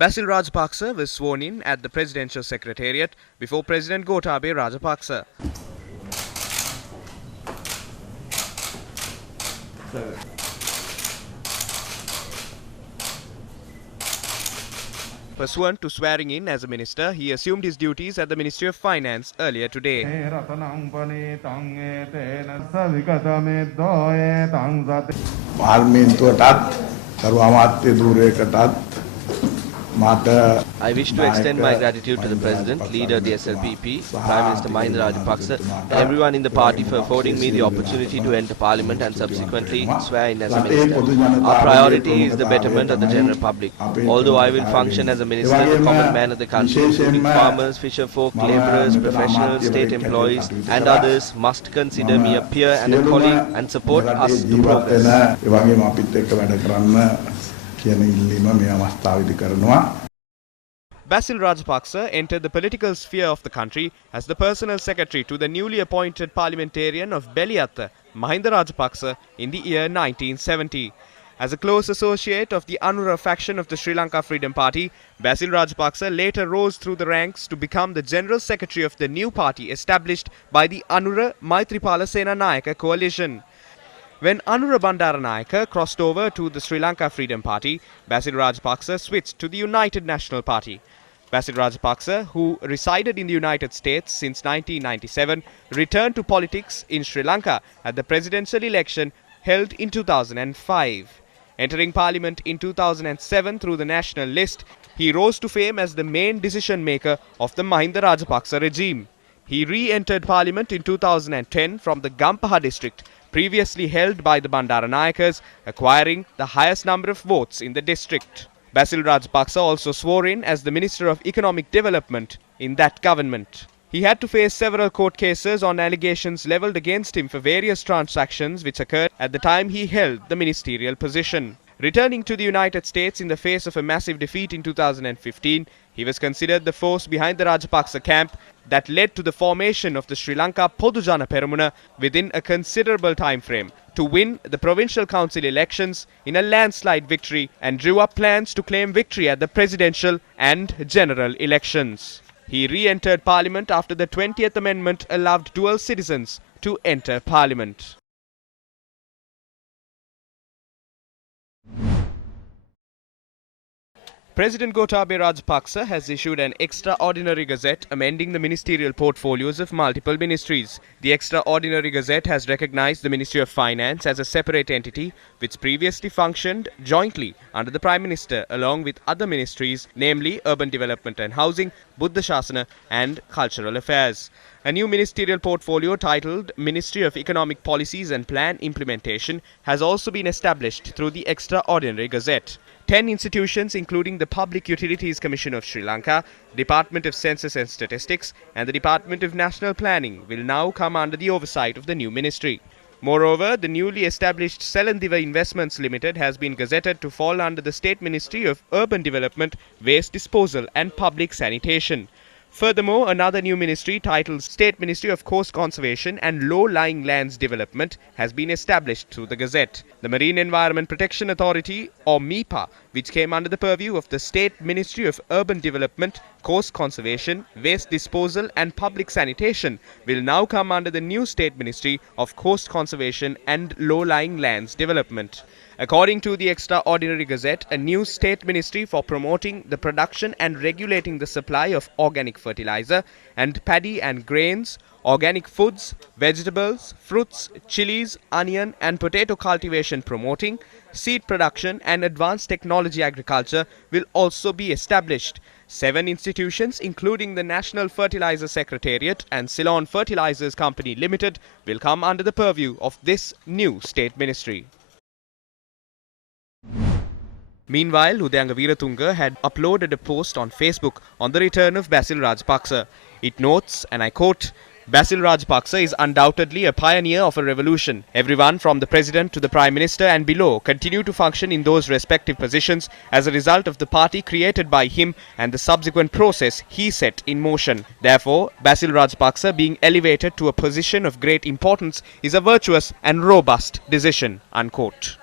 Basil Rajapaksa was sworn in at the Presidential Secretariat before President Gotabaya Rajapaksa. Pursuant to swearing in as a minister, he assumed his duties at the Ministry of Finance earlier today. I wish to extend my gratitude to the President, leader of the SLPP, Prime Minister Mahinda Rajapaksa, and everyone in the party for affording me the opportunity to enter Parliament and subsequently swear in as a minister. Our priority is the betterment of the general public. Although I will function as a minister, the common man of the country, including farmers, fisherfolk, labourers, professionals, state employees and others must consider me a peer and a colleague and support us to progress. Basil Rajapaksa entered the political sphere of the country as the personal secretary to the newly appointed parliamentarian of Beliyatta, Mahinda Rajapaksa, in the year 1970. As a close associate of the Anura faction of the Sri Lanka Freedom Party, Basil Rajapaksa later rose through the ranks to become the general secretary of the new party established by the Anura Maithripala Senanayaka coalition. When Anura Bandaranayake crossed over to the Sri Lanka Freedom Party, Basil Rajapaksa switched to the United National Party. Basil Rajapaksa, who resided in the United States since 1997, returned to politics in Sri Lanka at the presidential election held in 2005. Entering Parliament in 2007 through the national list, he rose to fame as the main decision maker of the Mahinda Rajapaksa regime. He re-entered Parliament in 2010 from the Gampaha district, previously held by the Bandaranayakas, acquiring the highest number of votes in the district. Basil Rajapaksa also swore in as the Minister of Economic Development in that government. He had to face several court cases on allegations levelled against him for various transactions which occurred at the time he held the ministerial position. Returning to the United States in the face of a massive defeat in 2015, he was considered the force behind the Rajapaksa camp that led to the formation of the Sri Lanka Podujana Peramuna within a considerable time frame to win the provincial council elections in a landslide victory and drew up plans to claim victory at the presidential and general elections. He re-entered Parliament after the 20th Amendment allowed dual citizens to enter Parliament. President Gotabaya Rajapaksa has issued an extraordinary gazette amending the ministerial portfolios of multiple ministries. The extraordinary gazette has recognized the Ministry of Finance as a separate entity which previously functioned jointly under the Prime Minister along with other ministries, namely Urban Development and Housing, Buddha Shasana and Cultural Affairs. A new ministerial portfolio titled Ministry of Economic Policies and Plan Implementation has also been established through the extraordinary gazette. 10 institutions including the Public Utilities Commission of Sri Lanka, Department of Census and Statistics and the Department of National Planning will now come under the oversight of the new ministry. Moreover, the newly established Selandiva Investments Limited has been gazetted to fall under the State Ministry of Urban Development, Waste Disposal and Public Sanitation. Furthermore, another new ministry titled State Ministry of Coast Conservation and Low-Lying Lands Development has been established through the Gazette. The Marine Environment Protection Authority, or MIPA, which came under the purview of the State Ministry of Urban Development, Coast Conservation, Waste Disposal and Public Sanitation, will now come under the new State Ministry of Coast Conservation and Low-Lying Lands Development. According to the Extraordinary Gazette, a new state ministry for promoting the production and regulating the supply of organic fertilizer and paddy and grains, organic foods, vegetables, fruits, chilies, onion and potato cultivation promoting, seed production and advanced technology agriculture will also be established. 7 institutions, including the National Fertilizer Secretariat and Ceylon Fertilizers Company Limited, will come under the purview of this new state ministry. Meanwhile, Udayanga Weeratunga had uploaded a post on Facebook on the return of Basil Rajapaksa. It notes, and I quote, "Basil Rajapaksa is undoubtedly a pioneer of a revolution. Everyone from the President to the Prime Minister and below continue to function in those respective positions as a result of the party created by him and the subsequent process he set in motion. Therefore, Basil Rajapaksa being elevated to a position of great importance is a virtuous and robust decision." Unquote.